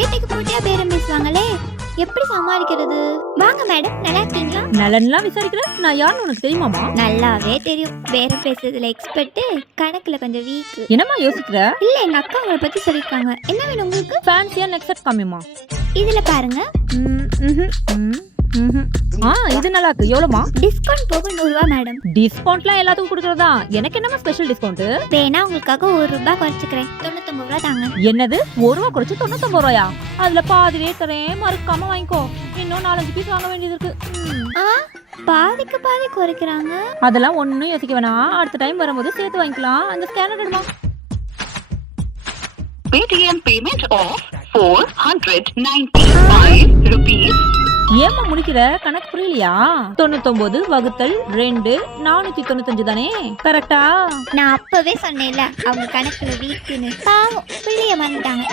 ரேட்டுக்கு போட்டியா பேரம் பேசுவாங்களே, எப்படி சமாளிக்கிறது? வாங்க மேடம், நல்லா இருக்கீங்களா? நலன்லாம் விசாரிக்கிற நான் யாருன்னு உனக்கு தெரியுமாமா? நல்லாவே தெரியும். பேரம் பேசுறதுல எக்ஸ்பர்ட், கணக்குல கொஞ்சம் வீக். என்னம்மா யோசிக்கிற? இல்ல, எங்க அக்கா உங்களை பத்தி சொல்லிருக்காங்க. என்ன வேணும் உங்களுக்கு? ஃபேன்சியா நெக்ஸ்ட் காமிமா. இதுல பாருங்க. இது நல்லா இருக்கு. எவ்வளவுமா? டிஸ்கவுண்ட் போக 100 ரூபாய் மேடம். டிஸ்கவுண்ட்லாம் எல்லாத்துக்கும் கொடுக்கறதா? எனக்கு என்னமா ஸ்பெஷல் டிஸ்கவுண்ட்? வேணா உங்களுக்காக 1 ரூபாய் குறைச்சிக்கிறேன். 99 ரூபாய் தாங்க. என்னது 1 ரூபா குறைச்சு 99 ரூபாயா? அதுல பாதிவே தரேன், மறக்காம வாங்கிக்கோ. இன்னும் 4-5 பீஸ் வாங்க வேண்டியது இருக்கு. பாதிக்கு பாதி குறைக்கிறாங்க. அதெல்லாம் ஒன்னும் யோசிக்க வேணாம். அடுத்த டைம் வரும்போது சேர்த்து வாங்கிக்கலாம். அந்த scanner எடுமா. Paytm payment of 495 rupees. ஏமா முடிக்கிற? கணக்கு புரியலையா? 99 வகுத்தல் 2 495 தானே? கரெக்டா? நான் அப்பவே சொன்னேன்ல, அவங்க கணக்குல வீக்குன்னு. பாவம், பிள்ளைய மறந்துட்டாங்க.